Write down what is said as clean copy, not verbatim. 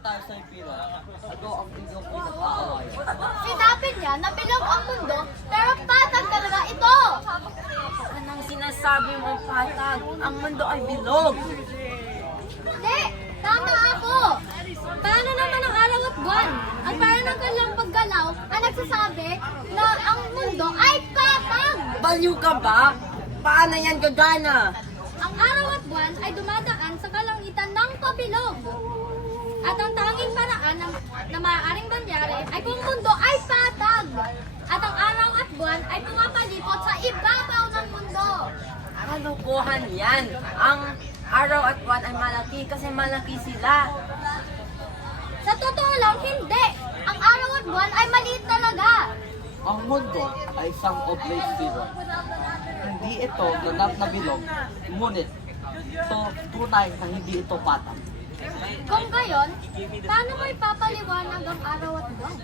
tayo sa Ipira. Ito ang inyong pinag-aawayan. Sinabi niya na bilog ang mundo, pero patag talaga ito! Anong sinasabi mo, Patag? Ang mundo ay bilog. Hindi! Tama ako! Paano naman ang araw at buwan? At para ng kanilang paggalaw ang nagsasabi na ang mundo ay patag! Baliw ka ba? Paano yan gagana? Ang araw at buwan ay dumadaan sa kalangitan ng pabilog. At ang tanging paraan na maaaring mangyari ay kung mundo ay patag. At ang araw at buwan ay pumapalipot sa ibabaw ng mundo. Kalokohan yan. Ang araw at buwan ay malaki kasi malaki sila. Sa totoo lang, hindi. Ang araw at buwan ay maliit talaga. Ang mundo ay isang oblate sphere. Hindi ito ganap na bilog, ngunit ito tunay na hindi ito patag. Kung gayon, paano mo ipapaliwanag ang araw at buwan?